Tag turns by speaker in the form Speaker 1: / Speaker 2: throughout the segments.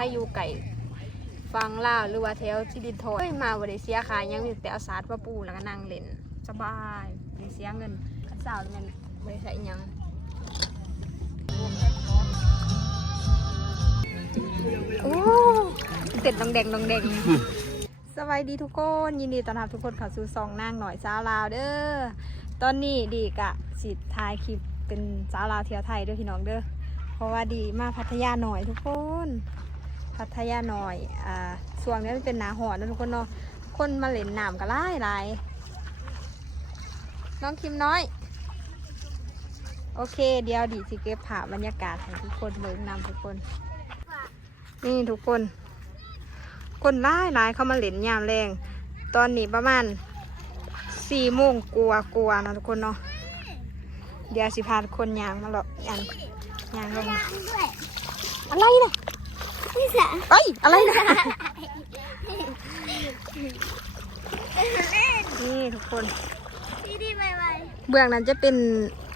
Speaker 1: รอยู่ไก่ฟังล่าหรือว่าแถวที่ดินทอยเฮ้ยมาบริเสียขายยังมีแต่เอาสาดมาปูแล้วก็นั่งเล่นสบายบริเสียเงินขันสาวนี่มันบริใส่หยังโอ้เต็ดดองแดงดองแดงสวัสดีทุกคนยินดีต้อนรับทุกคนเข้าสู่ซองนางหน่อยสาวลาวเด้อตอนนี้ดีกะสิถ่ายคลิปเป็นสาวลาวเที่ยวไทยเด้อพี่น้องเด้อเพราะว่าดีมาพัทยาหน่อยทุกคน พัทยาหน่อยอ่าช่วงนี้มันเป็นหนาหอนนะทุกคนเนาะคนมาเล่นน้ำก็หลายหลายน้องคิมน้อย โอเค เดี๋ยวดีสิเก็บภาพบรรยากาศให้ทุกคนเบิ่งนำทุกคน นี่ทุกคน คนหลายหลายเข้ามาเล่นยามแรง ตอนนี้ประมาณสี่โมงกลัวกลัวๆนะทุกคนเนาะเดี๋ยวสิพาทุกคนยางมาหรอกอันยางลงมา
Speaker 2: ด้วย
Speaker 1: อะไรเนี่ย
Speaker 2: พี่สาว
Speaker 1: เอ้ยอะไรเนี่ยนี่ทุกคน
Speaker 2: พี่ดีไปไป
Speaker 1: เบื้องนั้นจะเป็น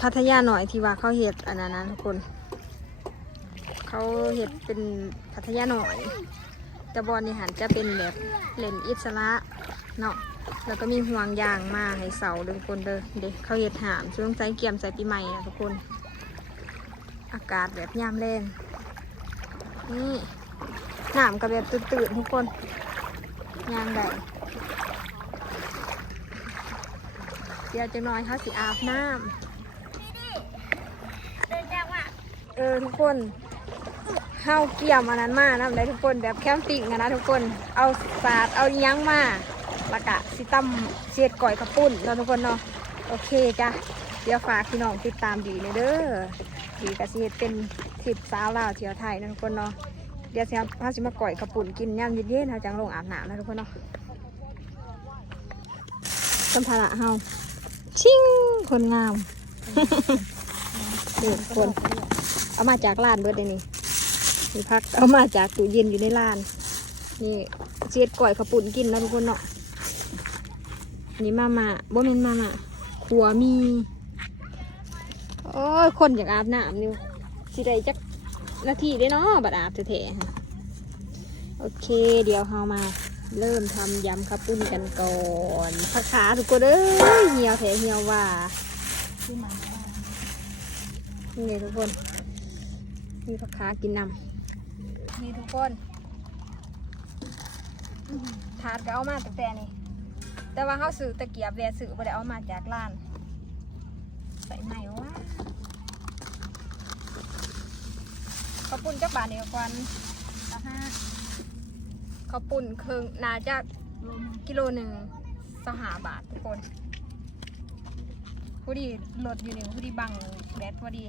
Speaker 1: พัทยาหน่อยที่ว่าเขาเห็ดอันนั้นนะทุกคน เขาเห็ดเป็นพัทยาหน่อย แต่บอลนี่หันจะเป็นแบบเล่นอิสระเนาะแล้วก็มีห่วงยางมาให้เสาเดินคนเด้อเด็กเขาเห็ดหามช่วงใจเกี่ยมใจปีใหม่นะทุกคน อากาศแบบยามแรง นี่น้ำก็แบบตื่นๆทุกคนยางได้เดี๋ยวจะน้อยเขาสิอาบน้ำ
Speaker 2: เดินจากว่า
Speaker 1: เออทุกคนเฮาเกี่ยมอันนั้นมานะได้ทุกคนแบบแคมปิ้งอะนะทุกคนเอาสาดเอาอิหยังมาแล้วก็สิตำเสียดก่อยกระปุ่นเนาะทุกคนเนาะโอเคจ้ะเดี๋ยวฝากพี่น้องติดตามดีเลยเด้อ ดีกะสิเฮ็ดเป็นทริปสาวลาวเที่ยวไทยนะทุกคนเนาะเดี๋ยวสิเฮาเฮาสิมาก่อยกระปุ่นกินย่ำเย็นๆเฮาจังลงอาบน้ำนะทุกคนเนาะสัมภาระเฮาชิงคนงามนี่คนเอามาจากร้านเบิดเลยนี่นี่พักเอามาจากตู้เย็นอยู่ในร้าน นี่เจียดก่อยขาวปุ่นกินแล้วทุกคนเนาะนี่มามาบ่แม่นมามาขัวมี โอ้ยคนอยากอาบน้ำนี่สิได้จักนาทีได้เนาะบัดอาบเถอะฮะโอเคเดี๋ยวเรามาเริ่มทำยำข้าวปุ้นกันก่อนผักขาทุกคนเอ้ยเหี่ยวแถเหี่ยวว่านี่ทุกคน มีผักขากินนำนี่ทุกคนถาดก็เอามาแต่แต่นี่ แต่ว่าเขาซื้อตะเกียบแวะซื้อไปได้เอามาจากร้าน ใส่ไหมวะาวปุ้นจักบาทเดียวกันละห้าข้าวปุ้นครึ่งนาจะกิโลหนึ่งสหาบาททุกคนพอดีรถอยู่นี่พอดีบังแดดพอดี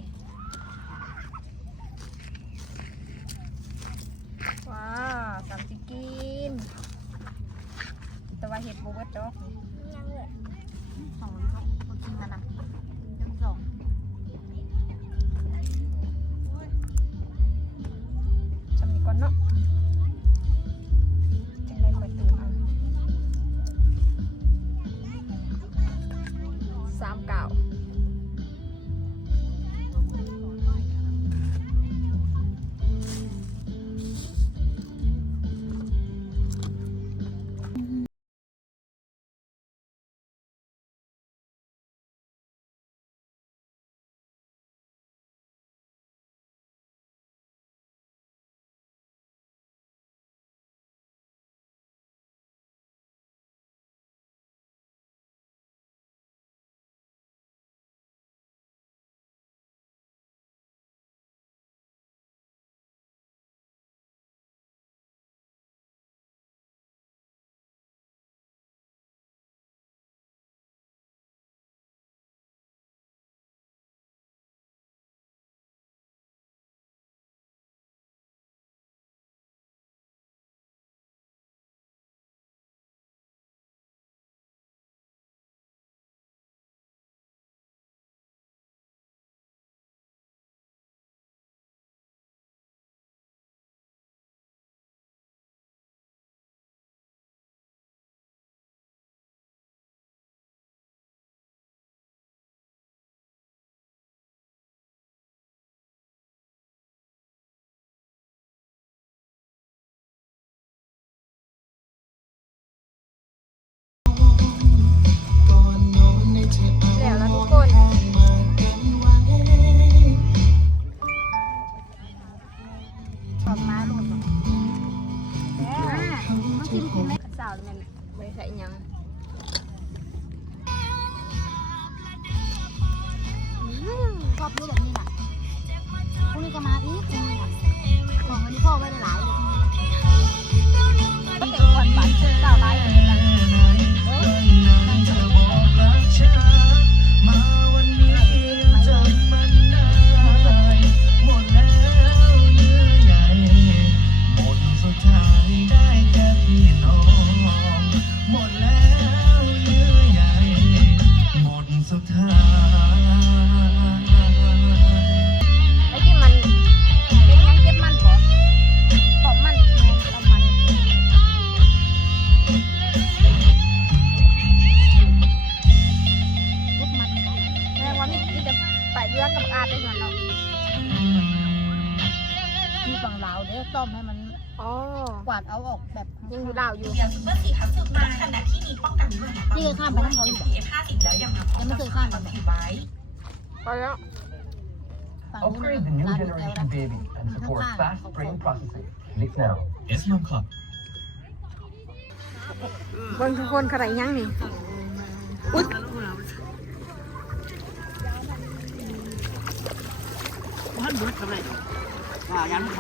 Speaker 1: ว้าวสามสิกินแต่ว่าเห็ดบวบดอก
Speaker 2: ยังเลย
Speaker 3: ของเขาคนกินมันนะ
Speaker 1: จ ไว้ห
Speaker 3: ลายเลย
Speaker 1: ก็เป็นวันบาทสาวร้ายเลย อยู่
Speaker 3: ลาวอ
Speaker 1: ยู่อย่า
Speaker 4: งซุปเปอร์สีขาวสุดมาขนาดที่มีป้องกันด้วย
Speaker 3: ที่เคยข้ามไปทั้งเขาอยู่
Speaker 4: PM 50แล้วยังมาพร้อม
Speaker 3: ยังไม่
Speaker 4: กับ
Speaker 3: เคยข้ามไปเลย
Speaker 4: ผิวไว้
Speaker 1: พอแล้ว
Speaker 3: ฝั่ง
Speaker 5: Upgrade the
Speaker 3: นี้
Speaker 5: new
Speaker 3: ร้านอยู่แล้ว
Speaker 5: generation baby and support fast brain processing. Click now.
Speaker 6: S Mom Club
Speaker 1: เบิ่งทุกคนขนาดยังนี่อุ๊ย
Speaker 7: ท่านบุญทำไรอ่ายันค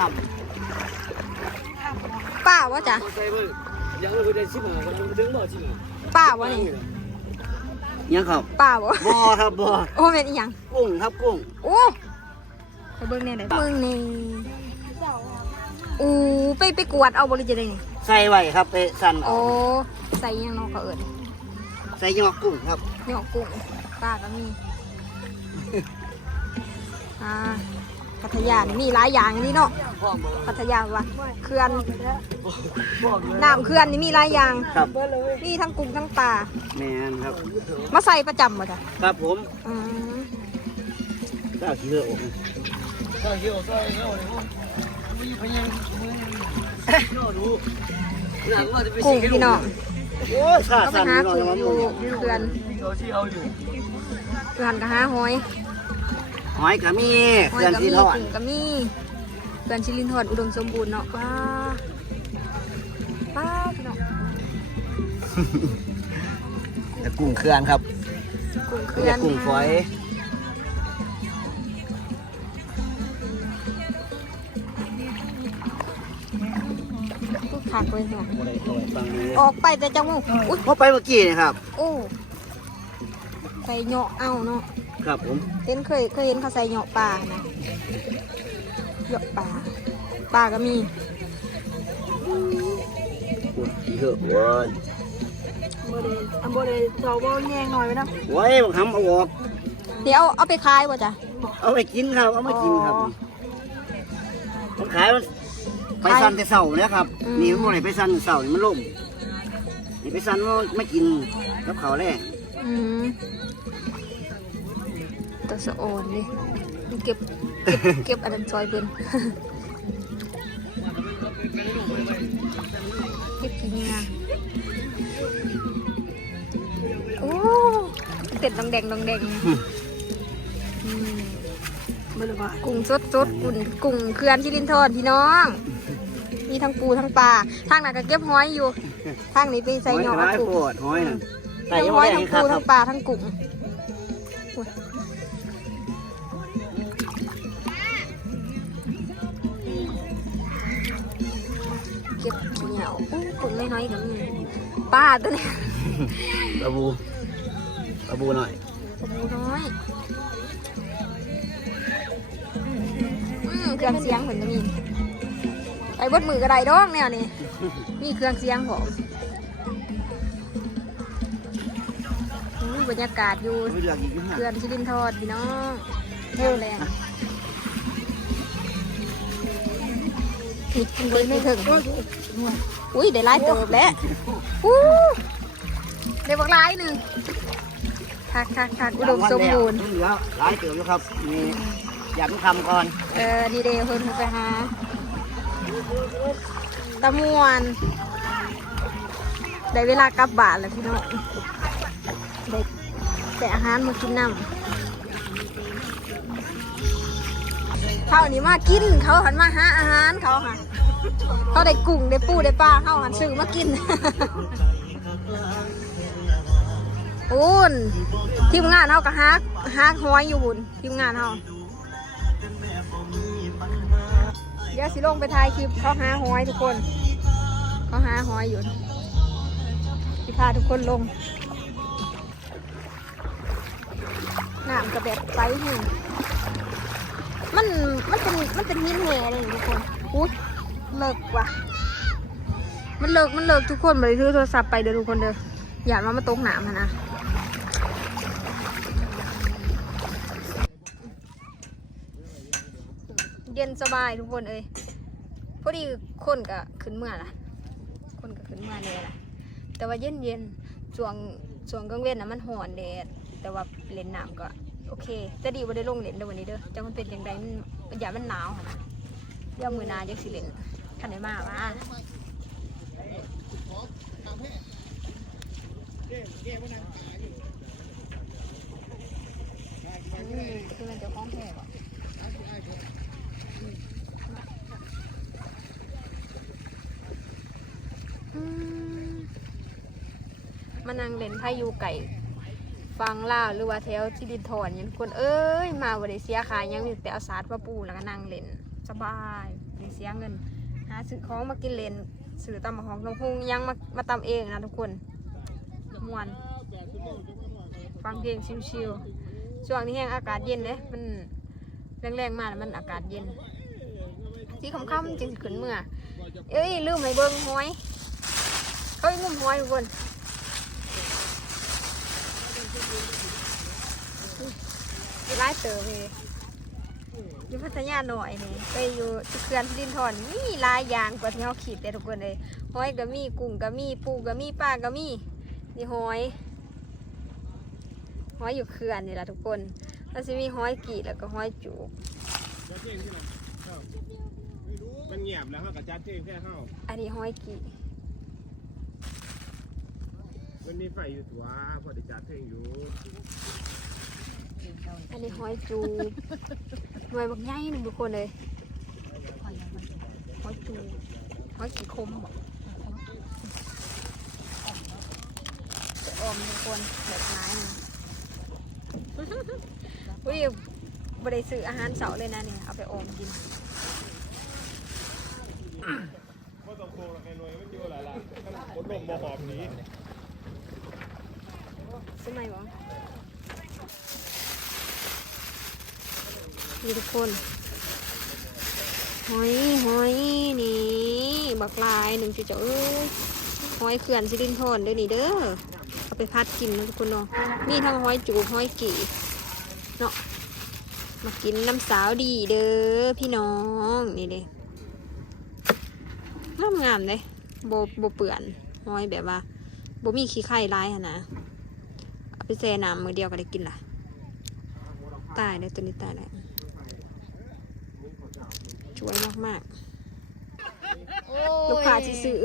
Speaker 1: ป้าวะจ๊ะำ
Speaker 7: ใช่เว้ยยังไม่ได้ชิมอะกำลังถึงบ่ชิมอะ
Speaker 1: ป้าวะนี่
Speaker 7: ยังครับ
Speaker 1: ป้าวะ
Speaker 7: บ่ครับบ่
Speaker 1: โอ้เป็นอีหยัง
Speaker 7: กุ้งครับกุ้ง
Speaker 1: โอ้ไปเบิ่งแน่เลยเบิ่งนี่อู้ไปไปกวดเอาบริจาคได้นี่
Speaker 7: ใส่ไว้ครับไปสั่น
Speaker 1: โอ้ใส่อิหยังเนาะเขาเอิญ
Speaker 7: ใส่ยอกกุ้งครับ
Speaker 1: หยอกกุ้งป้าก็มีอ่า พัทยานี่มีหลายอย่างนี่เนาะ
Speaker 7: พ่อเบอร์
Speaker 1: พัทยาวะเขื่อน
Speaker 7: พ่อเบอร์
Speaker 1: น้ำเขื่อนนี่มีหลายอย่าง
Speaker 7: ครับ
Speaker 1: มีทั้งกุ้งทั้งปลา
Speaker 7: แมนครับ
Speaker 1: มาใส่ประจำบ่จ้ะ
Speaker 7: ครับผม
Speaker 1: อืม
Speaker 7: เจ้าขี้เหลืออกเจ้าขี้เหลือใส่แล้วมีพยังโน่ดูหนังว่าจะไป
Speaker 1: กุ้งพี่น้อง
Speaker 7: โอ้ยขา
Speaker 1: ก็ไป
Speaker 7: สั่น
Speaker 1: หา
Speaker 7: พี่น้อง
Speaker 1: กุ้ง
Speaker 7: ยัง
Speaker 1: อ
Speaker 7: มา
Speaker 1: ยู่
Speaker 7: หมุน
Speaker 1: เขื่อน
Speaker 7: เขาชี้เอาอยู่
Speaker 1: เขื่อนก็หาหอย
Speaker 7: หอยกะมี
Speaker 1: หอย
Speaker 7: เพื่อน
Speaker 1: ก็
Speaker 7: ที่
Speaker 1: มี
Speaker 7: ทอด
Speaker 1: กุ้งก็มีเขื่อนชิลินทอดอุดมสมบูรณ์เนาะป้าป้าพี่น้อง
Speaker 7: แต่กุ้งเคลื่อนครับ
Speaker 1: กุ้ง
Speaker 7: เรี
Speaker 1: เขื่อย
Speaker 7: ก
Speaker 1: น
Speaker 7: กุ้งฝอย
Speaker 1: ทุกทางเลยเนาะ
Speaker 7: อะไรตัวฟังดู
Speaker 1: ออกไปแต่จังหวะอุ้ย
Speaker 7: พอไปเมื่อกี้นี่ครับ
Speaker 1: โอ้ใส่เหยาะเอาเนาะ
Speaker 7: ครับผม
Speaker 1: เห็นเคยเคยเห็นเขาใส่เหยาะปลานะเหยาะปลาปลาก็มี
Speaker 7: อีเถอะโว้ย
Speaker 1: โบเดอันโบเดเสาโบแยงหน่อยไว้นะ
Speaker 7: โว้ยบังคับเอาออก
Speaker 1: เดี๋ยวเอาเอาไปขายว่ะจ้ะ
Speaker 7: เอาไปกินครับ เอามากินครับ
Speaker 1: อ๋อ
Speaker 7: มันขายมันไปสั่นแต่เสาเนี่ยครับ
Speaker 1: อืม
Speaker 7: นี่มันบ่ได้ไปสั่นเสานี่มันล่มนี่ไปสั่นว่าไม่กินกับเขาวแรก
Speaker 1: อืม ตะสะโอนดิเก็บเก็บเก็บอันนั้นซอยเพิ่นเก็บกี่เนี่ยโอ้เต็ดดองแดงดองแดงเนี่ยอืมกุ้งสดสดกุ้งกุ้งเขื่อนชิลินทอนพี่น้องมีทั้งปูทั้งปลาทางนั้นก็เก็บหอยอยู่ทางนี้ไปใส่หยอ
Speaker 7: หอย
Speaker 1: กุ้ง
Speaker 7: โคตรหอยน่ะใส่
Speaker 1: ทั้ง
Speaker 7: ยัง
Speaker 1: หอ
Speaker 7: ไม่
Speaker 1: ย
Speaker 7: ได้
Speaker 1: ทั้ง
Speaker 7: ครั
Speaker 1: ปู
Speaker 7: บครั
Speaker 1: ทั้
Speaker 7: บ
Speaker 1: งปลาทั้งกุ้ง เหนียวอู้กุ้งน้อยๆกับมีปลาตัวนี้
Speaker 7: ปลาบูปลาบูหน่อย
Speaker 1: ปลาบูน้อยอืมเครื่องเสียงเหมือนจะมีไอ้บดมือกระไดดองเนี่ยนี่มีเครื่องเสียงผมอู้บรรยากาศอยู่
Speaker 7: ไม่เลือกอีกนะ
Speaker 1: เพื่อนชิลินทอดพี่น้องเท่าแรงผิดเลยไม่ถึง อุ้ยได้หลายเติบแล้วอู้ได้บักหลายหนึ่งคักคักคักอุดมสมบูรณ์
Speaker 7: เหลือหลายเติมอยู่ครับนี่อยากคำก่อน
Speaker 1: เออดีเดย์เพิ่นไปหาตะมวนได้เวลากลับบ้านแล้วพี่น้องได้แต่อาหารมากินน้ำเขาอันนี้มากินเขาหันมาหาอาหารเขาค่ะ เขาได้กุ้งได้ปูได้ปลาเข้าหันซื้อมากินโอ้นทีมงานเขาก็ฮักฮักหอยอยู่บุญทีมงานเขาเดี๋ยวสิลงไปถ่ายคลิปเขาหาหอยทุกคนเขาหาหอยอยู่ที่พาทุกคนลงน้ำก็แบบใสแห้งมันมันเป็นมันเป็นหินแห่เลยทุกคนอุ้ย เลิกว่ะ มันเลิกมันเลิกทุกคนไปถือโทรศัพท์ไปเด้อทุกคนเด้ออย่ามามาตกน้ำหั้นนะเย็นสบายทุกคนเอ้ยพอดีคนก็ขึ้นเมื่อล่ะ คนก็ขึ้นเมื่อเลยล่ะ แต่ว่าเย็นเย็นช่วงช่วงกลางเว้นนะมันห่อนแดดแต่ว่าเล่นน้ำก็โอเค จะดีว่าได้ลงเล่นเด้อวันนี้เด้อจังมันเป็นยังไงมันอย่ามันหนาวนะเดี๋ยวมือนาจังสิเล่น ขันได้มาวะมคือมันจะคล้องแพร่บ่อืมานั่งเล่นไพ่ยูไก่ฟังเล่าหรือว่าแถวที่ดินถอนยังคนเอ้ย มาบริเสียขายยังมีแต่เอาสาดมาปูแล้วก็นั่งเล่นสบายบริเสียเงิน หาซื้อของมากินเลนซื้อตำมะฮองตำพุงยังมามาตำเองนะทุกคนมวน ฟังเพลงชิวๆช่วงนี้แห้งอากาศเย็นเลยมันแรงๆมาแล้วมันอากาศเย็นที่ค่ำๆจึงขึ้นเมื่อ เอ้ยลืมให้เบิ่งห้อยเขาอีงุ่มหอยทุกคนร้ายเต๋อเลย อยู่พัทยาหน่อยนี่ไปอยู่ที่เขื่อนสิรินทรมีหลายอย่างกว่าที่เขาขีดเลยทุกคนเลยหอยก็มีกุ้งก็มีปูก็มีปลาก็มีนี่หอยหอยอยู่เขื่อนนี่แหละทุกคนแล้วจะมีหอยกีดแล้วก็หอยจูบ
Speaker 8: มันเงียบแล้วเขากับจัดเพลงแค่เข้า
Speaker 1: อันนี้หอยกีด
Speaker 8: มันมีไฟอยู่ตัวพอได้จัดเพลงอยู่
Speaker 1: อันนี้หอยจูบหน่วยบักใหญ่หนึ่งทุกคนเลยหอยจูบหอยกี่คมบอกจะออมทุกคนแบบไม้หนึ่งอุ้ยบริสื่ออาหารเสาเลยนะเนี่ยเอาไปออมกิน
Speaker 8: ก็ต้องโตในหน่วยมันอยู่หลายล้านคนลมบ่หอมนี้
Speaker 1: สมัยบอก ทุกคนหอยหอยนี่บักลายหนึ่งจุดเจ้าเอ้ยหอยเขื่อนสิรินทรเด้อนี่เด้อเอาไปพัดกินนะทุกคนเนาะมีทั้งหอยจูบหอยกี่เนาะมากินน้ำสาวดีเด้อพี่น้องนี่เด้งามงามเลยโบโบเปื่อนหอยแบบว่าโบมีขี้ไข่ร้ายนนะเอาไปแช่น้ำมือเดียวก็ได้กินล่ะตายเลยตัวนี้ตายเลย ช่วยมากๆ ลูกค้าที่ซื้อ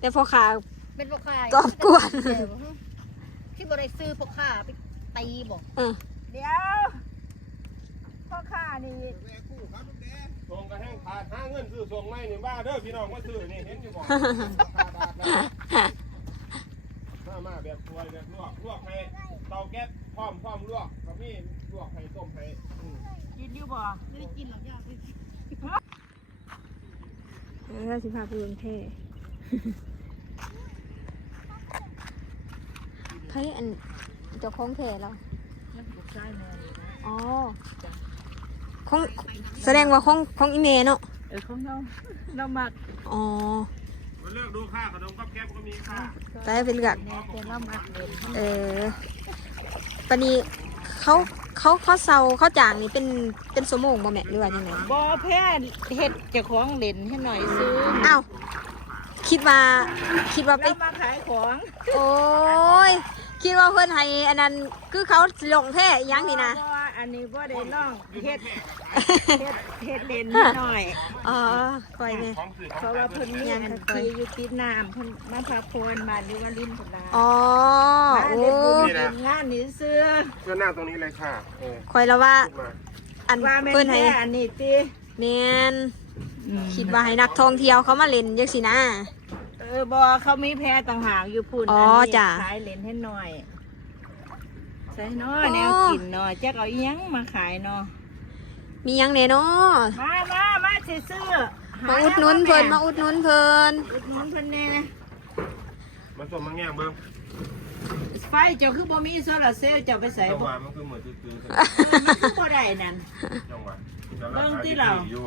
Speaker 1: แต่พอขา
Speaker 3: เป็นพวกข้า
Speaker 1: ตอบกวน
Speaker 3: ที่บริซื้อพวกข้าไปตีบอก
Speaker 1: เออ
Speaker 2: เดี๋ยวพ่อข้านี่
Speaker 8: ส่งกระแห้งขาดห้าเงินซื้อส่งไม่นี่บ้าเด้อพี่น้องว่าซื้อนี่เห็นอยู่บอกมามาแบบถวยแบบลวกลวกให้เตาแก๊สพร้อมพร้อมลวกกับมีลวกให้ต้มให้อืม
Speaker 2: กินอยู่บ่
Speaker 3: ไม่ได้กินหรอกย่า ไป
Speaker 1: เออสิพาไปเมืองเท่ใครอันเจ้าของเท่แล้วอ๋อของแสดงว่าของของอีเมเนาะ
Speaker 2: เออของเราเรามัก
Speaker 1: อ๋อ
Speaker 8: มาเลือกดูค่าขนมกับแก๊บก็มีค่า
Speaker 1: แต่เป็นเลือก
Speaker 2: แม่เป็นเรามักเล่น
Speaker 1: เออปานนี้เขา เขาเขาเซาเขาจางนี่เป็นเป็นสมงบ่แม่หรือว่ายังไง
Speaker 2: บ่แพ้เฮ็ดเจ้าของเล่นให้หน่อยซื้อ
Speaker 1: อ้าวคิดว่าคิดว่าไป
Speaker 2: เรามาขายของ
Speaker 1: โอ้ยคิดว่าเพื่อนให้อันนั้นคือเขาลงแพ้อีหยังนี่นะ
Speaker 2: เพราะว่า อันนี้บ่ได้น้องเฮ็ดเฮ็ดเฮ็ดเล่นให้หน่อย
Speaker 1: อ๋อคอยเนี่ย
Speaker 8: ของสื่อข
Speaker 2: เพ
Speaker 8: อง
Speaker 2: ราะว่าเพิ่นมีอันที่อยู่ติดน้ำเพิ่นมาพักโคนบ้านอยู่วารินพุ่นล่ะ
Speaker 1: อ๋อ
Speaker 2: มา
Speaker 1: โอ้
Speaker 2: ได้บุญเฮ็ดงานนี่ซื้อ
Speaker 8: เพื่อนหน้าตรงนี้เลยค่ะเออ
Speaker 1: คอยแล้วว่า
Speaker 8: ขึ้นมา
Speaker 1: อัน
Speaker 2: ว่าแม่น
Speaker 1: เพิ่นให้
Speaker 2: แท้อันนี้ติ
Speaker 1: แมนคิดว่าให้นักท่องเที่ยวเขามาเล่นจังสินะ
Speaker 2: เออบอเขามีแพต่างหากอยู่พุ่น
Speaker 1: อ๋อ
Speaker 2: นี้
Speaker 1: จ้ะ
Speaker 2: ขายเหรนให้หน่อย ใส่น้อ
Speaker 1: อ๋อ
Speaker 2: แนวกินหน่อยจะเอาอิหยังมาขายเนาะ
Speaker 1: มีหยังแน่เนาะ
Speaker 2: มามามาซื้อซื้อห
Speaker 1: มาอุดหนุนเพิ่นมาอุดหนุนเพิ่น
Speaker 2: อุดหนุนเพิ่นแน่
Speaker 8: มันส่งมาแง่เบิ้ง
Speaker 2: ไฟเจ้าคือบ่มีโซลาร์เซลล์เจ้าไปใส่
Speaker 8: จังห
Speaker 2: บ่
Speaker 8: วะมันคือเหมือนตื้อๆ
Speaker 2: เออมันคือบ่ได้นั่น
Speaker 8: จังหวะ
Speaker 2: เบิ่งที่เรา
Speaker 8: อยู่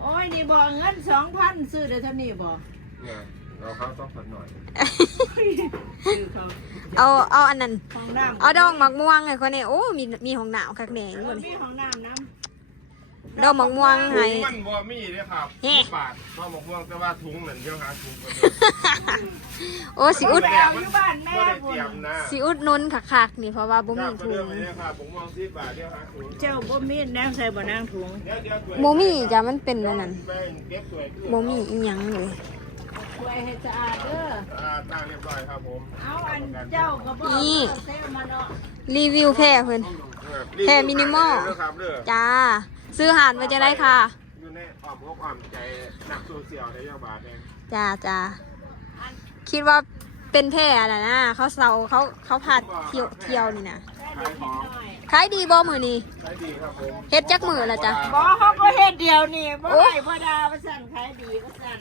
Speaker 2: โอ้ยนี่บ่เงิน2,000ซื้อได้เท่านี้บ่
Speaker 8: เนี่ย เราเข้าต้องสักหน่อย
Speaker 2: ซื้อเขา
Speaker 1: เอาเอาอันนั้น
Speaker 2: ห้องน้ำ
Speaker 1: เอาดอกหมักม่วงให้คนนี้โอ้มีมีห้องหนาวคักแหน่อยู่
Speaker 2: บ่
Speaker 1: นี่
Speaker 2: มีห้องน้ำน้ำ
Speaker 1: ดอกหมักม่วง
Speaker 8: ถุ
Speaker 1: ให้
Speaker 8: งมันบ่มีเลยครับ
Speaker 1: แฮะ
Speaker 8: สิบบาทข้าวหมกม่วงแต่ว่าถุงเหมือนเดียวหาถุงก็
Speaker 1: โอ้สิอุด
Speaker 2: ไปเอาอยู่บ้านแม่
Speaker 8: ไม่ได้
Speaker 2: พุ่
Speaker 8: เตรียม
Speaker 2: น
Speaker 8: นะ
Speaker 1: สิอุดหนุนคักๆนี่เพราะว่าบ่มี
Speaker 8: ถุ
Speaker 1: ถุ
Speaker 8: ง
Speaker 1: ง
Speaker 8: เลยครับผมมองสิบบาทเดียวหาถุง
Speaker 2: เจ้าบ่มีแนวใส่บ่นางถุง
Speaker 8: เดี๋ยวเดี๋ยว
Speaker 1: บ่มีจ้ะมันเป็นอันนั้น
Speaker 8: ไปเก็บสวยขึ้น
Speaker 1: บ่มีอีหยังเลย
Speaker 2: ช่วยให้สะอาดเด้อ
Speaker 8: อ่าตั้งเรียบร้อยครับผม
Speaker 2: เอาอันเจ้าก็บอก
Speaker 1: นี่
Speaker 2: เอาเซลล์มาเนาะ
Speaker 1: รีวิวแพร่เพิ่นแค่มินิมอล
Speaker 8: เด้ครับเด้อ
Speaker 1: จ้า ซื้ออาหารมาจะได้ค่ะ
Speaker 8: อยู่ในอ้อมอกอ้อมใจนักโซเชียลในยาบาทเอง
Speaker 1: จ้าจ้าคิดว่าเป็นแพร่น่ะนะเขาเซาเขาเขาพาเที่ยวเที่ยวนี่นะ
Speaker 8: ขายของ
Speaker 1: ขายดีบ่มือนี้
Speaker 8: ขายดีครับผม
Speaker 1: เฮ็ดจักมือละจ้ะ
Speaker 2: บอเขาก็เฮ็ดเดียวนี่บ่
Speaker 1: โอ้
Speaker 2: ให้บ่ดาบ่สั่นขายดีบ่สั่น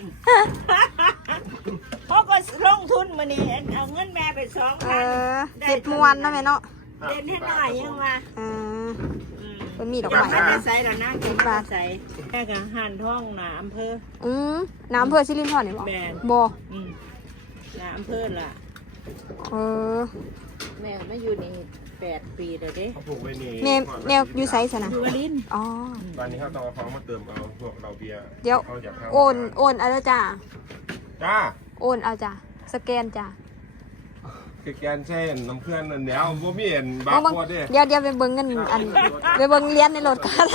Speaker 2: เขาก็ลงทุนมานี่เอาเงินแม่ไปสอง
Speaker 1: เอ
Speaker 2: พัน
Speaker 1: อเฮ็ดมวนนะแม่เนาะ
Speaker 2: เล่นให้หน่อยยังว่า
Speaker 1: เออ
Speaker 2: อืม
Speaker 1: เพิ่นมีดอก
Speaker 2: ไม่
Speaker 1: ไม้
Speaker 2: ได้ใส่แล้วนะเก็บมาใส่แค่กับห่านท้องหนาอำเภอ
Speaker 1: อืมน้ำเพื่อซิลินพรนี่บ่
Speaker 2: แม่น
Speaker 1: บ่
Speaker 2: อืมหนาอำเภอล่ะ
Speaker 1: เออ
Speaker 2: แม่มาอยู่นี่ แปดปีแล้วเด้
Speaker 8: เขาปลูกไว้นี่
Speaker 1: แม่แม่อยู่ไสซะนะ
Speaker 2: อยู่วลิน
Speaker 1: อ๋อ
Speaker 8: ตอนนี้เขาต้องเอาของมาเติมเอาพวกเราเบียร์
Speaker 1: เดี๋ยว
Speaker 8: เขาอยากทำ
Speaker 1: โอนโอนเอาเด้อจ้า
Speaker 8: จ้า
Speaker 1: โอนเอาจ้าสแกนจ้า
Speaker 8: คือแกนเช่นน้ำเพื่อนนั่นเดี๋ยวบ่มีเห็นบาร์โค้ดเด้
Speaker 1: เดี๋ยวเดี๋ยวไปเบิ่งเงินอันไปเบิ่งเหรียญในรถกัน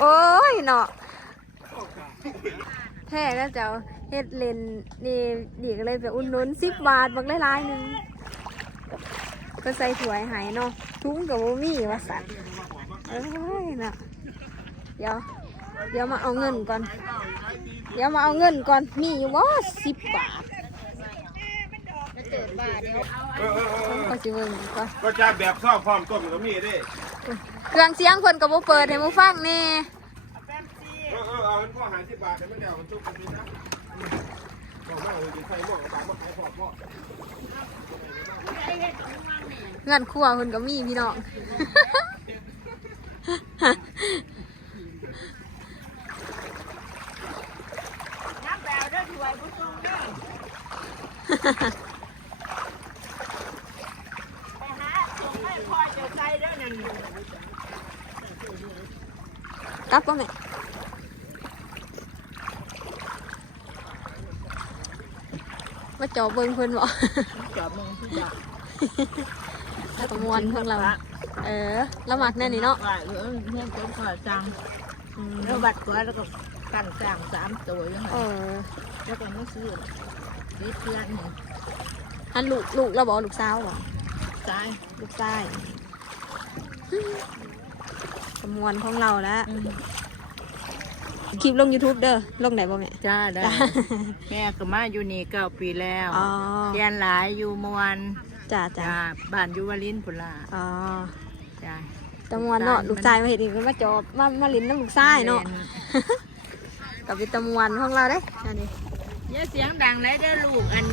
Speaker 1: โอ้ยเนาะแท้ก็เจ้าเฮ็ดเลนนี่ดีก็เลยไปอุ่นนุนสิบบาทบักหลายๆหนึง ก็ใส่ถ้วยใหายเนาะถุงกับบ่มีว่าสัตว์เอ้ยเนาะเดี๋ยวเดี๋ยวมาเอาเงินก่อน เดี๋ยวมาเอาเงินก่อน มีอยู่บ่สิบบาท
Speaker 8: เออเออเออ
Speaker 1: ก็สิเบิ่งก่อน
Speaker 8: ก็จะแบบซ่อมพร้อมต้มก็มีเด้
Speaker 1: เครื่องเสียงเพิ่นก็บ่เปิดให้หมูฟังแนี่
Speaker 8: เออเออเอาเป็นพ่อหายสิบบาทแต่ไม่ได้เอามันจุกกันนี่นะบอกว่าเออจะใส่หม้อกระดาษมาขายของพ่อ
Speaker 1: เงินครัวเพิ่นก็มีพี่น้อง
Speaker 2: น้ำแปลวเด้อถวยผู้ทรงเด้อไปหาส่งให้พ่อเจ้าใจเด้อนั่น
Speaker 1: กลับบ่แม่มาจอเบิ่งเพิ่นบ่
Speaker 2: จอบมึงที่จับ
Speaker 1: ประมวลเพิ่นเรา เออละหมักแน่นี่เนาะ
Speaker 2: ว่าเออเพื่อนเป็นขอจัง
Speaker 1: อืม
Speaker 2: แล้วบัตรตัวแล้วก็กันจ้างสามตัวยังไง
Speaker 1: เออ
Speaker 2: แล้วก็ไม่ซื้อนี่เพื่อนนี่
Speaker 1: อันลูกลูกเราบอกลูกสาวบ่
Speaker 2: ตาย
Speaker 1: ลูกชายประมวลของเราแล้วคลิปลง YouTube เด้อลงไหนบ่แม่
Speaker 2: จ้าได้
Speaker 1: จ้า
Speaker 2: แม่ก็มาอยู่นี่เก้าปีแล้ว
Speaker 1: อ๋อ
Speaker 2: เรียนหลายอยู่มวน
Speaker 1: จ้าจ้า
Speaker 2: จ้าบ้านอยู่วลินพุนลา
Speaker 1: อ๋อ
Speaker 2: จ้า
Speaker 1: ตะมวนเนาะลูกชายมาเห็นอีกมันมาจอบมามาลิ้นน้ำลูกชายเนาะกับเป็นตะมวนของเราเด้อันนี้
Speaker 2: อย่าเสียงดังเลยเด้อลูกอัน